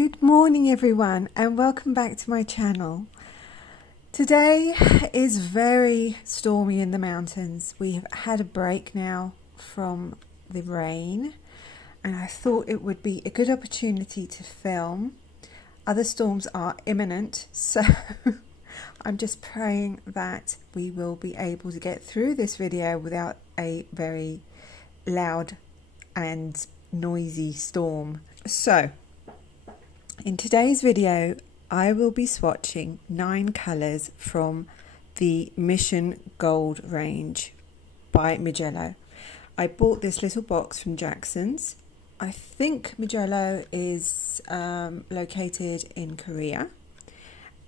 Good morning everyone and welcome back to my channel. Today is very stormy in the mountains. We have had a break now from the rain and I thought it would be a good opportunity to film. Other storms are imminent, so I'm just praying that we will be able to get through this video without a very loud and noisy storm. So in today's video, I will be swatching 9 colours from the Mission Gold range by Mijello. I bought this little box from Jackson's. I think Mijello is located in Korea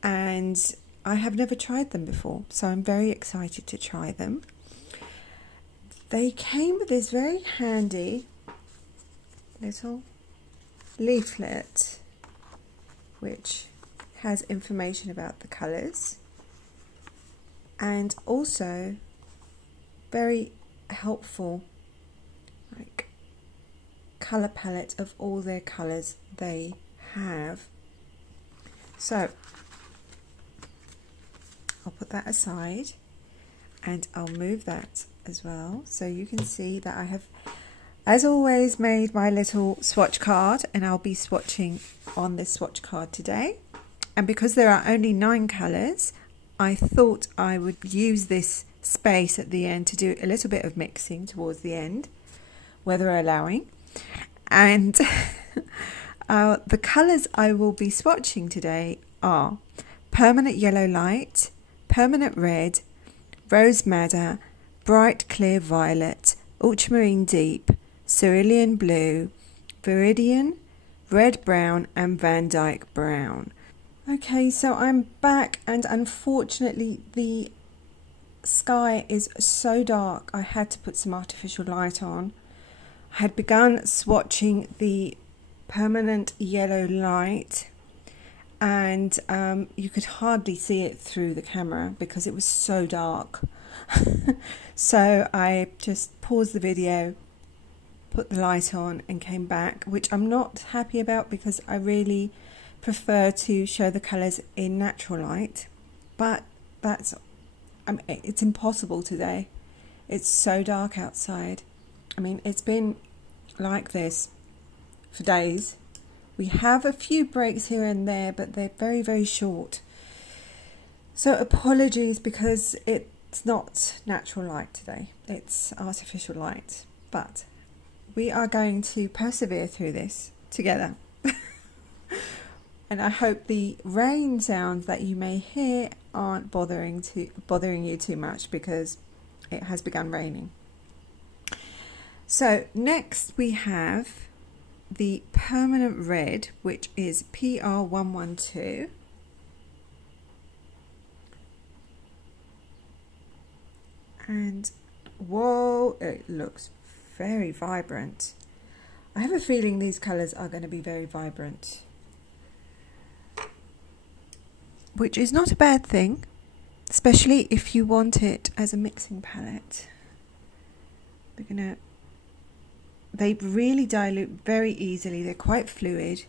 and I have never tried them before, so I'm very excited to try them. They came with this very handy little leaflet which has information about the colours and also very helpful like colour palette of all their colours they have. So I'll put that aside and I'll move that as well so you can see that I have, as always, made my little swatch card and I'll be swatching on this swatch card today. And because there are only 9 colours, I thought I would use this space at the end to do a little bit of mixing towards the end, weather allowing. And the colours I will be swatching today are Permanent Yellow Light, Permanent Red, Rose Madder, Bright Clear Violet, Ultramarine Deep, Cerulean Blue, Viridian, Red Brown and Van Dyke Brown. Okay, so I'm back and unfortunately the sky is so dark I had to put some artificial light on. I had begun swatching the Permanent Yellow Light and you could hardly see it through the camera because it was so dark. So I just paused the video, put the light on and came back, which I'm not happy about because I really prefer to show the colours in natural light, but it's impossible today. It's so dark outside. I mean, it's been like this for days. We have a few breaks here and there, but they're very, very short. So apologies because it's not natural light today. It's artificial light, but we are going to persevere through this together. And I hope the rain sounds that you may hear aren't bothering you too much because it has begun raining. So next we have the Permanent Red, which is PR112. And whoa, it looks very vibrant. I have a feeling these colours are going to be very vibrant, which is not a bad thing, especially if you want it as a mixing palette. They really dilute very easily. They're quite fluid.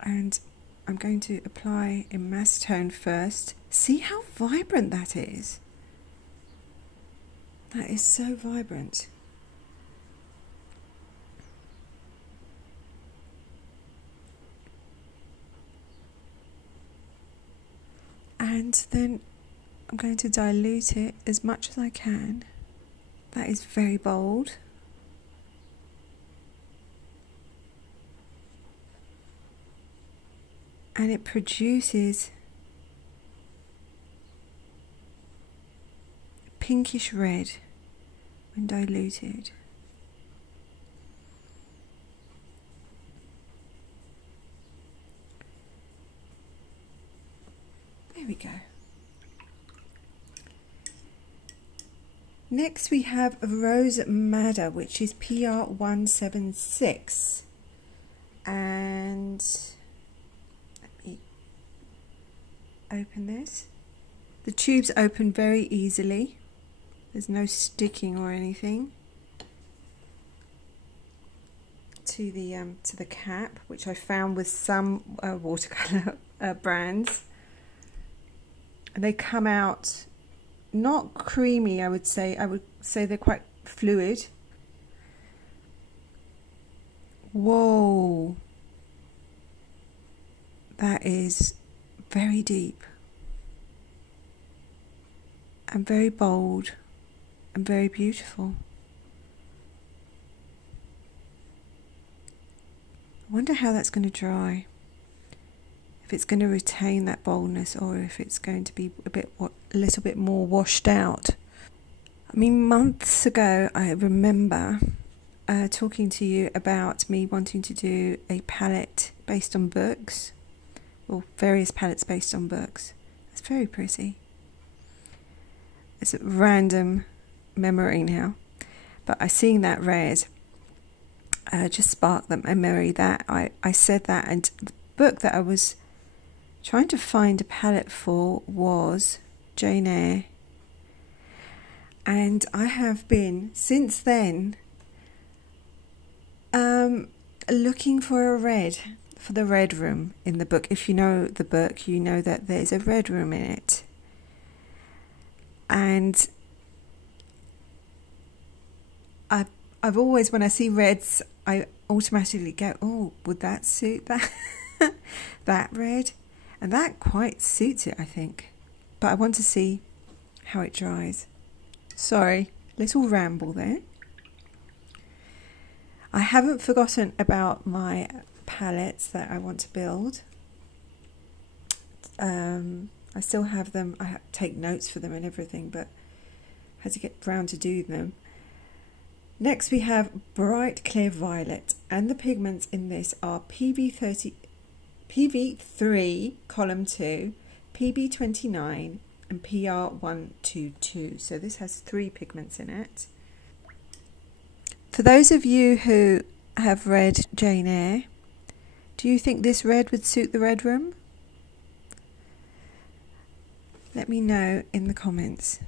And I'm going to apply in mass tone first. See how vibrant that is? That is so vibrant. And then I'm going to dilute it as much as I can. That is very bold. And it produces pinkish red when diluted. There we go. Next we have Rose Madder, which is PR176, and let me open this. The tubes open very easily. There's no sticking or anything. to the cap, which I found with some watercolor brands, and they come out not creamy. I would say they're quite fluid. Whoa, that is very deep and very bold and very beautiful. I wonder how that's going to dry, if it's going to retain that boldness or if it's going to be a little bit more washed out. I mean, months ago I remember talking to you about me wanting to do a palette based on books, or various palettes based on books. It's very pretty. It's a random memory now, but I seen that red just sparked that memory that I said that. And the book that I was trying to find a palette for was Jane Eyre, and I have been since then looking for a red, for the red room in the book. If you know the book, you know that there's a red room in it, and I've always, when I see reds, I automatically go, oh, would that suit that that red? And that quite suits it, I think. But I want to see how it dries. Sorry, little ramble there. I haven't forgotten about my palettes that I want to build. I still have them. I take notes for them and everything, but I had to get round to do them. Next we have Bright Clear Violet, and the pigments in this are PV3 column 2, PB29 and PR122. So this has 3 pigments in it. For those of you who have read Jane Eyre, do you think this red would suit the red room? Let me know in the comments.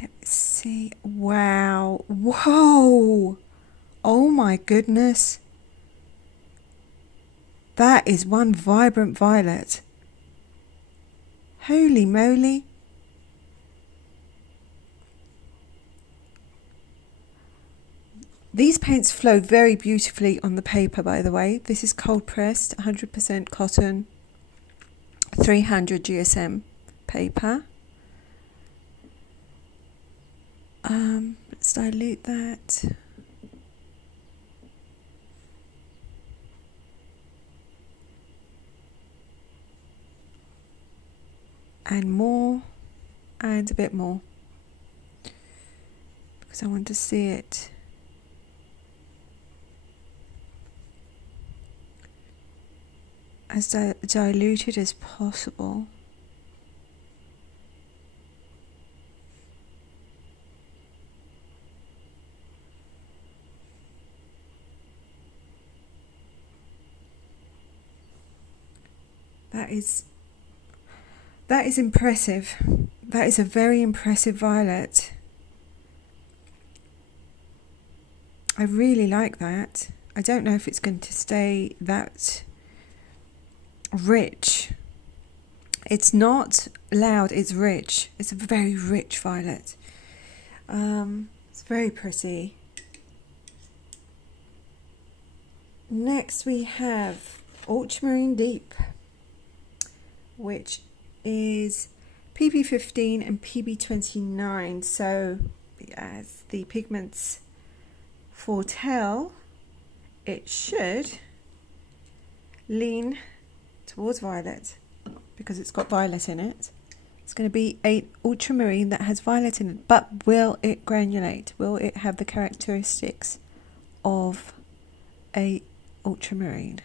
Let me see. Wow. Whoa. Oh my goodness. That is one vibrant violet. Holy moly. These paints flow very beautifully on the paper, by the way. This is cold pressed, 100% cotton, 300 GSM paper. Let's dilute that. And more, and a bit more, because I want to see it. As diluted as possible. That is impressive. That is a very impressive violet. I really like that. I don't know if it's going to stay that rich. It's not loud, it's rich. It's a very rich violet. It's very pretty. Next we have Ultramarine Deep, which is PB15 and PB29. So as the pigments foretell, it should lean towards violet because it's got violet in it. It's going to be a ultramarine that has violet in it, but will it granulate? Will it have the characteristics of a ultramarine?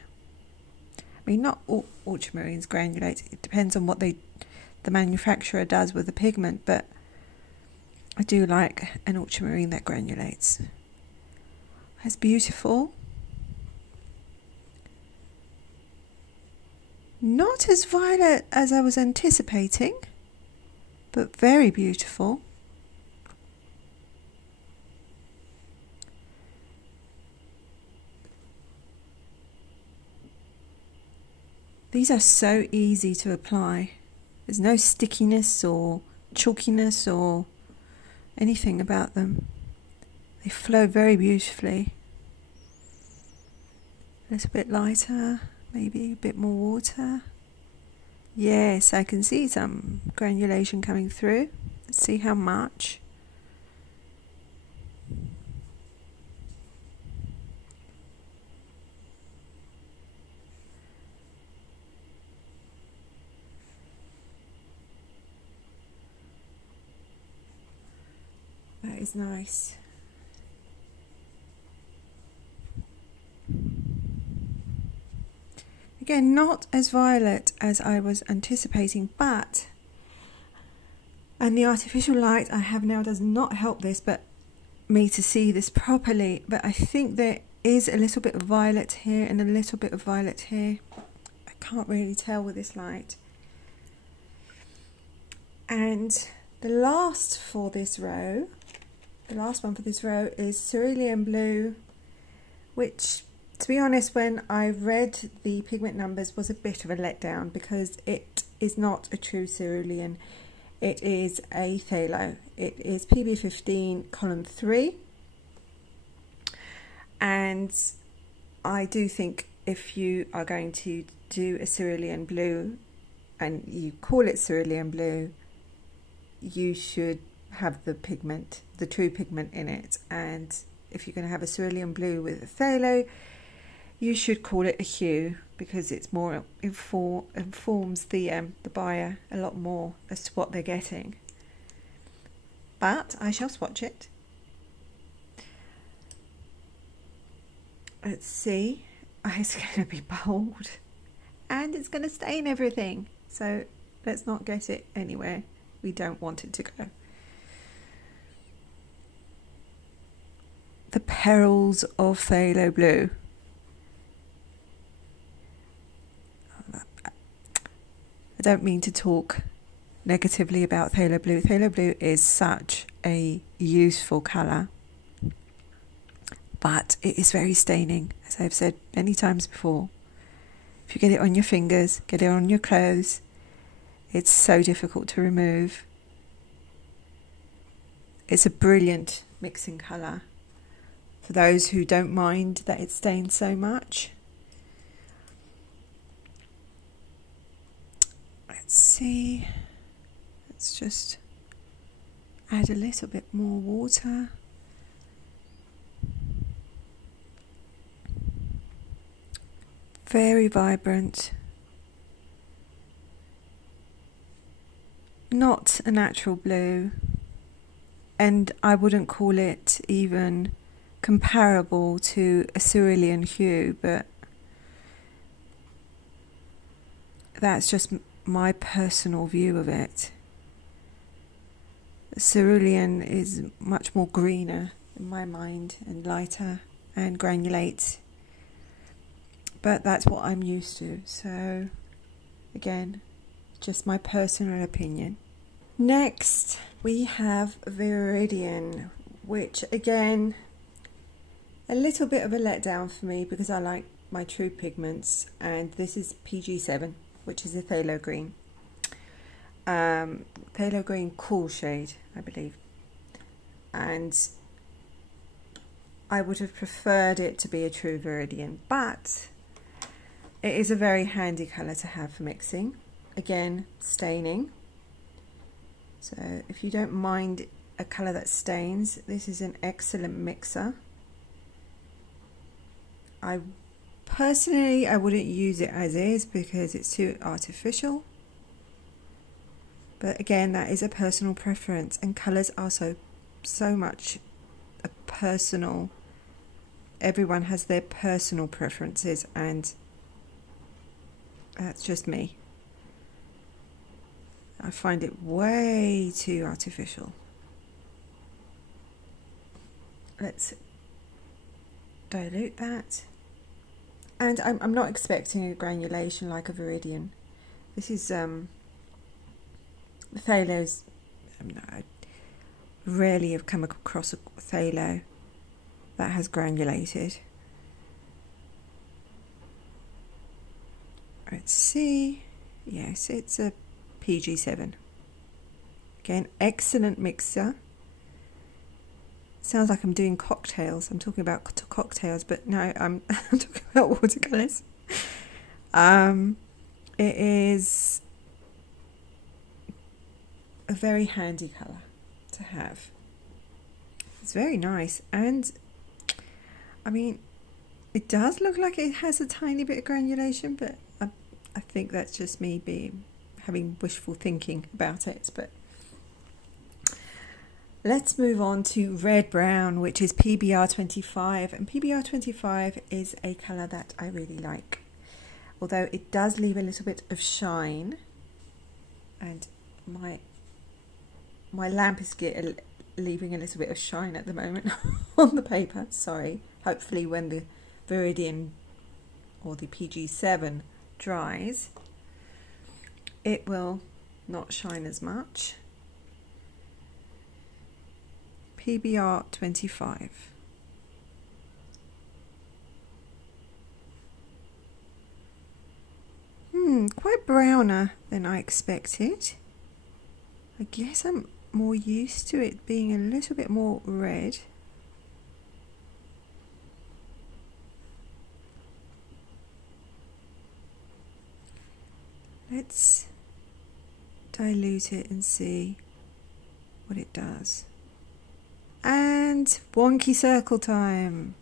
I mean, not all ultramarines granulate. It depends on what the manufacturer does with the pigment, but I do like an ultramarine that granulates. It's beautiful. Not as violet as I was anticipating, but very beautiful. These are so easy to apply. There's no stickiness or chalkiness or anything about them. They flow very beautifully. A little bit lighter, maybe a bit more water. Yes, I can see some granulation coming through. Let's see how much. That is nice. Again, not as violet as I was anticipating, but, and the artificial light I have now does not help this, but me to see this properly, but I think there is a little bit of violet here and a little bit of violet here. I can't really tell with this light. And the last for this row, the last one for this row is cerulean blue, which, to be honest, when I read the pigment numbers was a bit of a letdown because it is not a true cerulean. It is a phthalo. It is PB15 column 3. And I do think if you are going to do a cerulean blue and you call it cerulean blue, you should have the pigment, the true pigment in it. And if you're going to have a cerulean blue with a phthalo, you should call it a hue because it's more informs the buyer a lot more as to what they're getting. But I shall swatch it. Let's see. It's going to be bold and it's going to stain everything. So let's not get it anywhere we don't want it to go. The perils of phthalo blue. I don't mean to talk negatively about phthalo blue. Phthalo blue is such a useful colour, but it is very staining, as I've said many times before. If you get it on your fingers, get it on your clothes, it's so difficult to remove. It's a brilliant mixing colour for those who don't mind that it stains so much. Let's see, let's just add a little bit more water. Very vibrant. Not a natural blue, and I wouldn't call it even comparable to a cerulean hue, but that's just my personal view of it. Cerulean is much more greener in my mind and lighter and granulates, but that's what I'm used to. So again, just my personal opinion. Next we have Viridian, which again, a little bit of a letdown for me because I like my true pigments, and this is PG7, which is a phthalo green. Phthalo green cool shade, I believe. And I would have preferred it to be a true Viridian, but it is a very handy colour to have for mixing. Again, staining. So if you don't mind a colour that stains, this is an excellent mixer. I personally, I wouldn't use it as is because it's too artificial. But again, that is a personal preference, and colours are so much a personal. Everyone has their personal preferences, and that's just me. I find it way too artificial. Let's dilute that. And I'm not expecting a granulation like a Viridian. This is phthalos. I rarely have come across a phthalo that has granulated. Let's see. Yes, it's a PG7. Again, excellent mixer. Sounds like I'm doing cocktails. I'm talking about cocktails, but no, I'm talking about watercolors. It is a very handy color to have. It's very nice, and I mean, it does look like it has a tiny bit of granulation, but I think that's just me having wishful thinking about it. But let's move on to red brown, which is PBR25, and PBR25 is a color that I really like, although it does leave a little bit of shine, and my lamp is leaving a little bit of shine at the moment on the paper. Sorry. Hopefully when the Viridian or the PG7 dries, it will not shine as much. PBR25. Quite browner than I expected. I guess I'm more used to it being a little bit more red. Let's dilute it and see what it does. And wonky circle time.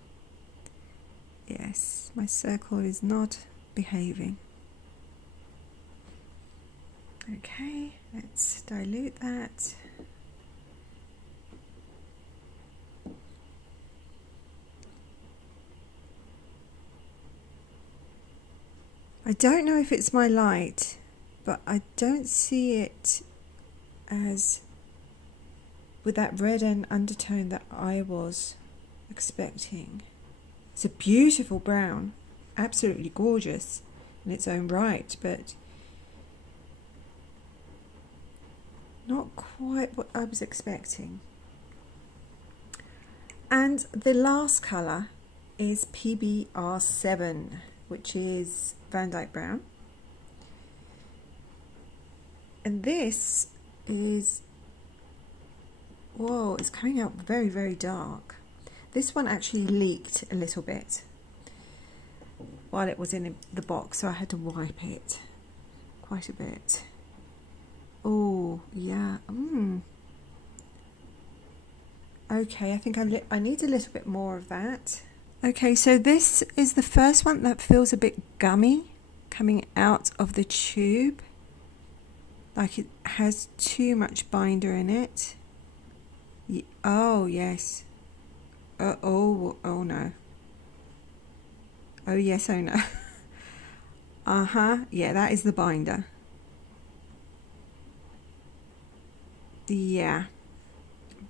Yes, my circle is not behaving. Okay, let's dilute that. I don't know if it's my light, but I don't see it as with that red undertone that I was expecting. It's a beautiful brown, absolutely gorgeous in its own right, but not quite what I was expecting. And the last colour is PBR7, which is Van Dyke Brown. And this is, whoa, it's coming out very, very dark. This one actually leaked a little bit while it was in the box, so I had to wipe it quite a bit. Oh, yeah. Okay, I think I need a little bit more of that. Okay, so this is the first one that feels a bit gummy coming out of the tube. Like it has too much binder in it. Oh, yes. Oh no. Oh, yes, oh no. Yeah, that is the binder. Yeah,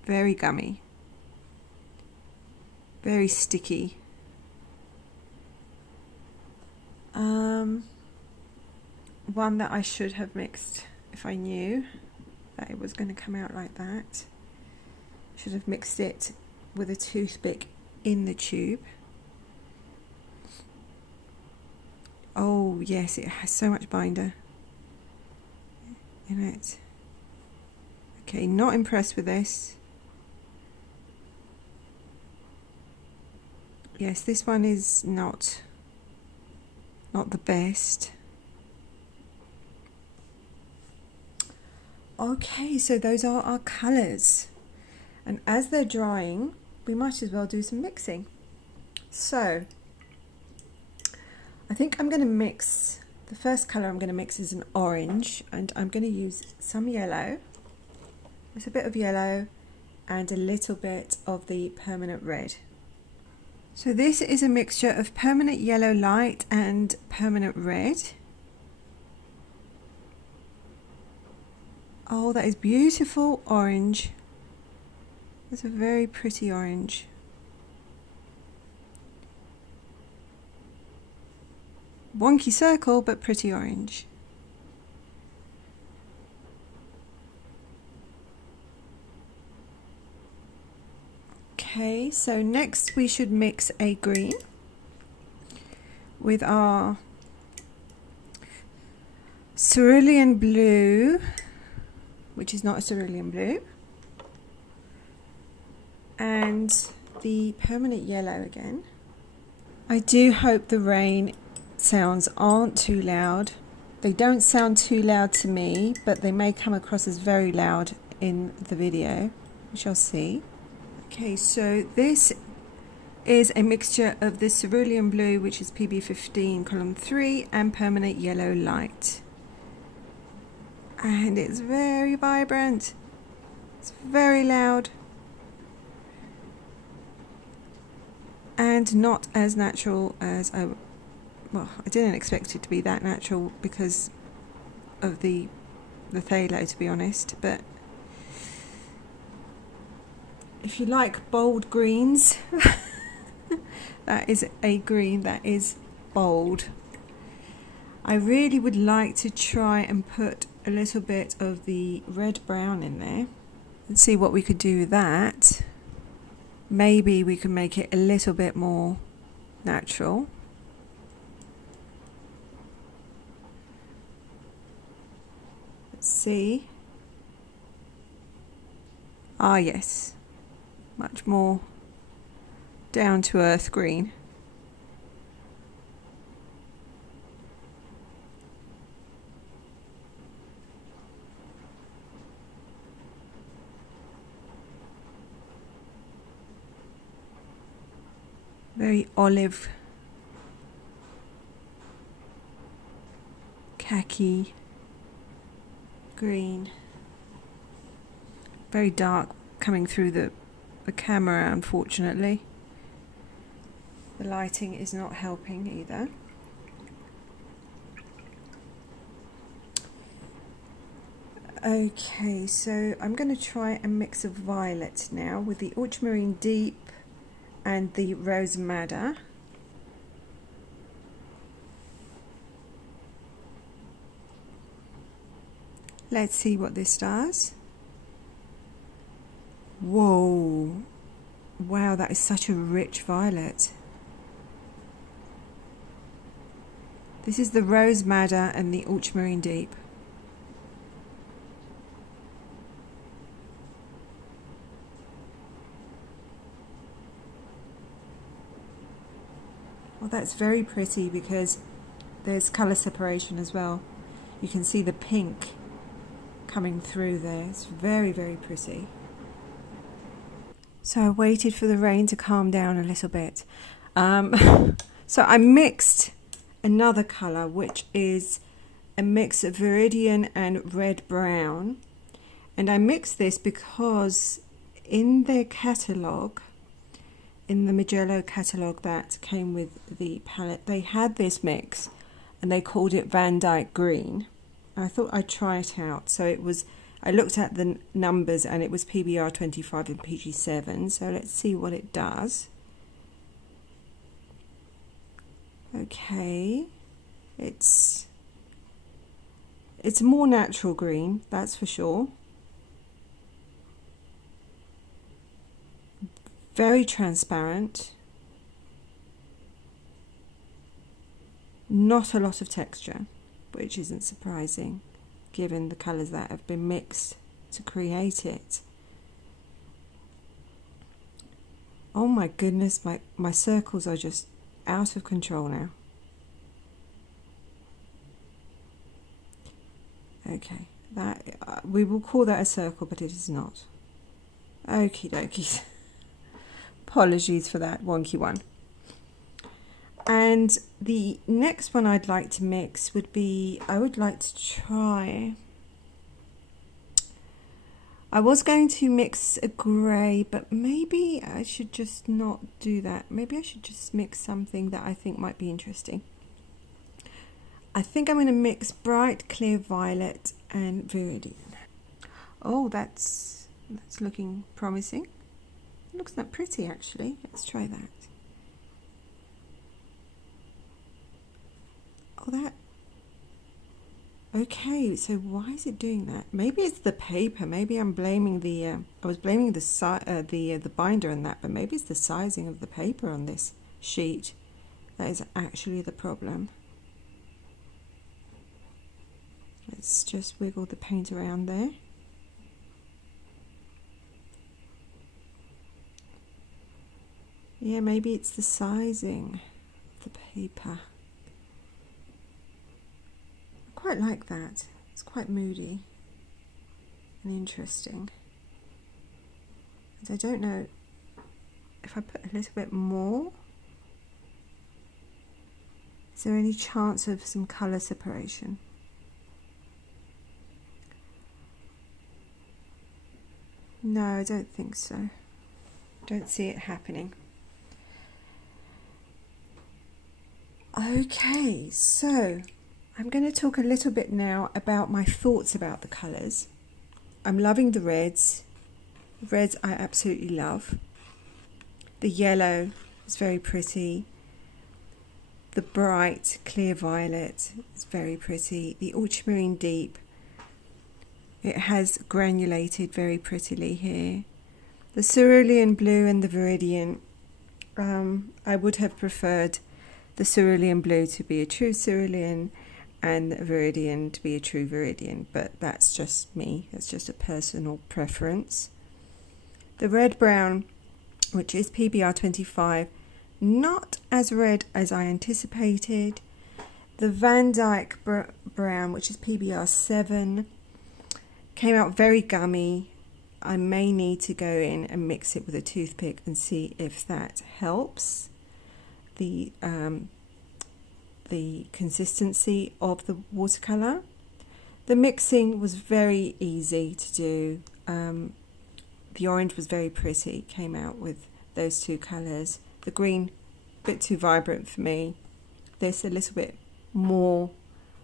very gummy, very sticky. One that I should have mixed if I knew that it was going to come out like that. Should have mixed it with a toothpick in the tube. Oh yes, it has so much binder in it. Okay, not impressed with this. Yes, this one is not the best. Okay, so those are our colours, and as they're drying we might as well do some mixing. So I think I'm going to mix, the first colour I'm going to mix is an orange, and I'm going to use some yellow, with a bit of yellow and a little bit of the permanent red. So this is a mixture of permanent yellow light and permanent red. Oh, that is beautiful orange. That's a very pretty orange. Wonky circle, but pretty orange. Okay, so next we should mix a green with our cerulean blue, which is not a cerulean blue, and the permanent yellow again. I do hope the rain sounds aren't too loud. They don't sound too loud to me, but they may come across as very loud in the video. We shall see. Okay, so this is a mixture of the cerulean blue, which is PB15 column 3, and permanent yellow light. And it's very vibrant. It's very loud. And not as natural as well, I didn't expect it to be that natural because of the phthalo, to be honest, but if you like bold greens, that is a green that is bold. I really would like to try and put a little bit of the red brown in there and see what we could do with that. Maybe we can make it a little bit more natural. Let's see. Ah, yes. Much more down to earth green. Very olive, khaki green. Very dark coming through the camera, unfortunately. The lighting is not helping either. Okay, so I'm going to try a mix of violet now with the ultramarine deep and the rose madder. Let's see what this does. Whoa, wow, that is such a rich violet. This is the rose madder and the ultramarine deep. Well, that's very pretty because there's colour separation as well. You can see the pink coming through there. It's very, very pretty. So I waited for the rain to calm down a little bit. So I mixed another colour, which is a mix of viridian and red brown. And I mixed this because in their catalogue, in the Mijello catalogue that came with the palette, they had this mix and they called it Van Dyke Green. And I thought I'd try it out. So it was, I looked at the numbers and it was PBR 25 and PG 7. So let's see what it does. Okay, it's a more natural green, that's for sure. Very transparent. Not a lot of texture, which isn't surprising given the colours that have been mixed to create it. Oh my goodness, my circles are just out of control now. Okay, that we will call that a circle, but it is not. Okie dokies. Apologies for that wonky one. And the next one I'd like to mix would be, I would like to try, I was going to mix a grey, but maybe I should just not do that. Maybe I should just mix something that I think might be interesting. I think I'm going to mix bright clear violet and viridian. Oh, that's looking promising. It looks that pretty actually. Let's try that. Oh, that. Okay, so why is it doing that? Maybe it's the paper. Maybe I'm blaming the. I was blaming the binder on that, but maybe it's the sizing of the paper on this sheet that is actually the problem. Let's just wiggle the paint around there. Yeah, maybe it's the sizing of the paper. I quite like that. It's quite moody and interesting. And I don't know if I put a little bit more. Is there any chance of some colour separation? No, I don't think so. Don't see it happening. Okay, so I'm going to talk a little bit now about my thoughts about the colours. I'm loving the reds. Reds I absolutely love. The yellow is very pretty. The bright clear violet is very pretty. The ultramarine deep, it has granulated very prettily here. The cerulean blue and the viridian, I would have preferred the cerulean blue to be a true cerulean and the viridian to be a true viridian, but that's just me. That's just a personal preference. The red brown, which is PBR 25, not as red as I anticipated. The Van Dyke brown, which is PBR 7, came out very gummy. I may need to go in and mix it with a toothpick and see if that helps the consistency of the watercolor. The mixing was very easy to do. The orange was very pretty, came out with those two colors. The green, a bit too vibrant for me. This a little bit more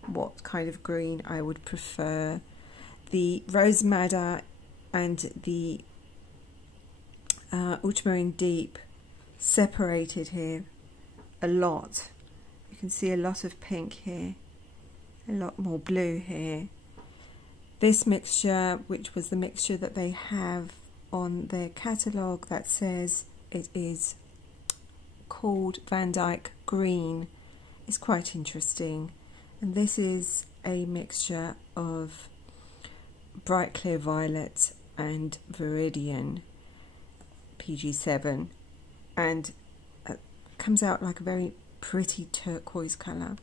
what kind of green I would prefer. The rose madder and the ultramarine deep separated here a lot. You can see a lot of pink here, a lot more blue here. This mixture, which was the mixture that they have on their catalogue that says it is called Van Dyke Green, is quite interesting. And this is a mixture of bright clear violet and viridian, PG7, and comes out like a very pretty turquoise colour.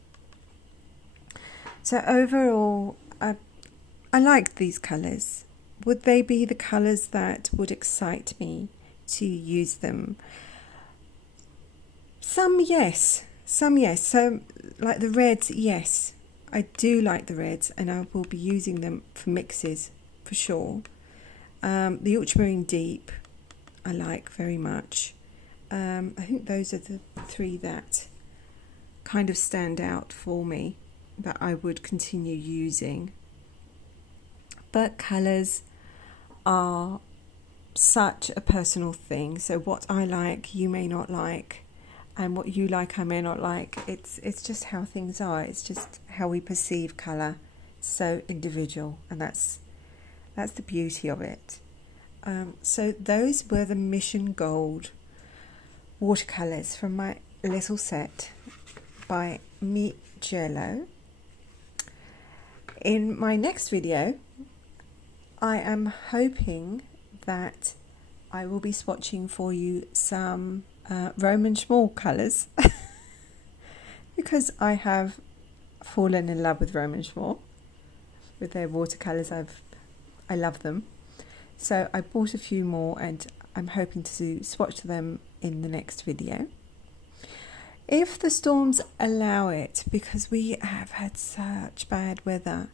So overall, I like these colours. Would they be the colours that would excite me to use them? Some yes, some yes. So like the reds, yes, I do like the reds, and I will be using them for mixes for sure. The ultramarine deep I like very much. I think those are the three that kind of stand out for me that I would continue using. But colours are such a personal thing, so what I like you may not like, and what you like I may not like. It's just how things are. It's just how we perceive colour. It's so individual, and that's the beauty of it. So those were the Mission Gold watercolours from my little set by Mijello. In my next video, I am hoping that I will be swatching for you some Roman Schmall colours because I have fallen in love with Roman Schmall, with their watercolours. I love them. So I bought a few more and I'm hoping to swatch them in the next video. If the storms allow it, because we have had such bad weather,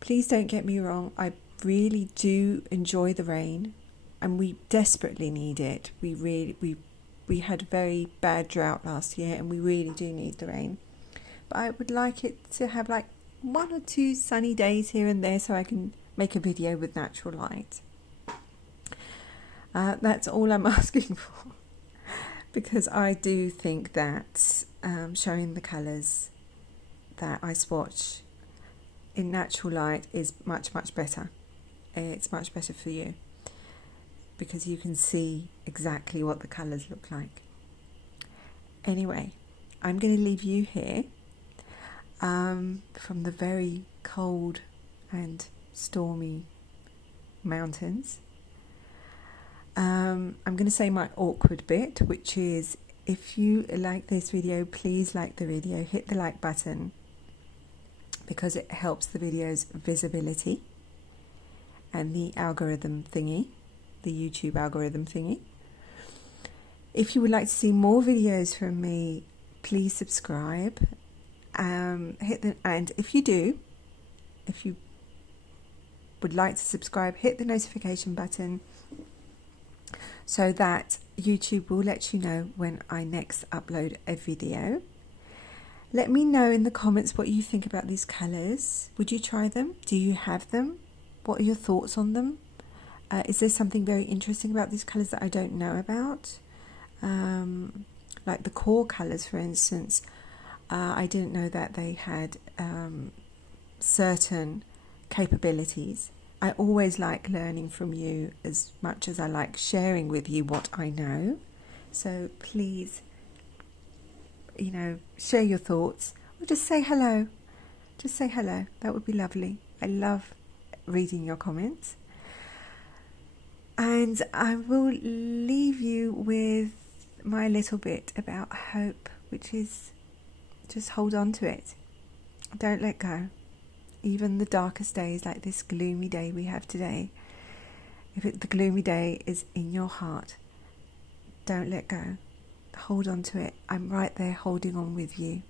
please don't get me wrong, I really do enjoy the rain and we desperately need it. We had a very bad drought last year and we really do need the rain. But I would like it to have like 1 or 2 sunny days here and there so I can make a video with natural light. That's all I'm asking for, because I do think that showing the colours that I swatch in natural light is much better. It's much better for you because you can see exactly what the colours look like. Anyway, I'm going to leave you here. from the very cold and stormy mountains. I'm going to say my awkward bit, which is, if you like this video, please like the video, hit the like button, because it helps the video's visibility and the algorithm thingy, the YouTube algorithm thingy. If you would like to see more videos from me, please subscribe. And if you would like to subscribe, hit the notification button so that YouTube will let you know when I next upload a video. Let me know in the comments what you think about these colours. Would you try them? Do you have them? What are your thoughts on them? Is there something very interesting about these colours that I don't know about? Like the core colours, for instance. I didn't know that they had certain capabilities. I always like learning from you as much as I like sharing with you what I know. So please, you know, share your thoughts, or just say hello. Just say hello. That would be lovely. I love reading your comments. And I will leave you with my little bit about hope, which is just hold on to it. Don't let go. Even the darkest days, like this gloomy day we have today, if the gloomy day is in your heart, don't let go. Hold on to it. I'm right there holding on with you.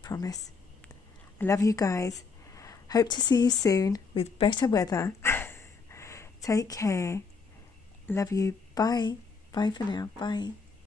Promise. I love you guys. Hope to see you soon with better weather. Take care. Love you. Bye. Bye for now. Bye.